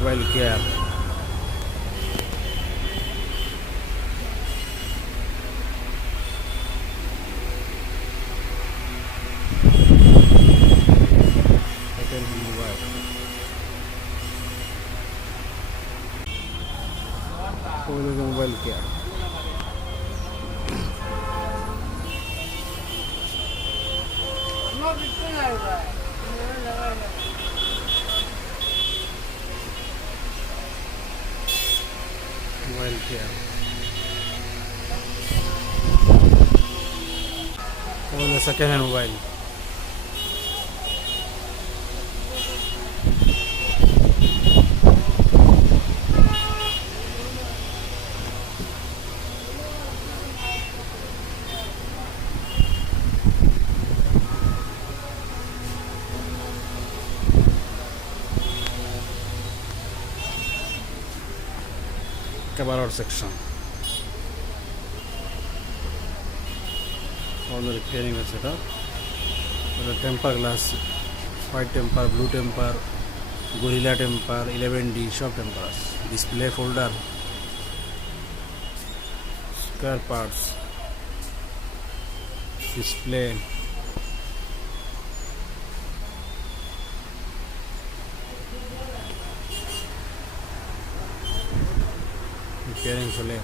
Mobile care. Second hand mobile. Mobile care. Mobile care. Second hand mobile. Cabaret section. All the repairing is set up. The temper glass, white temper, blue temper, Gorilla temper, 11D shop tempers. Display folder, spare parts, display, repairing chale।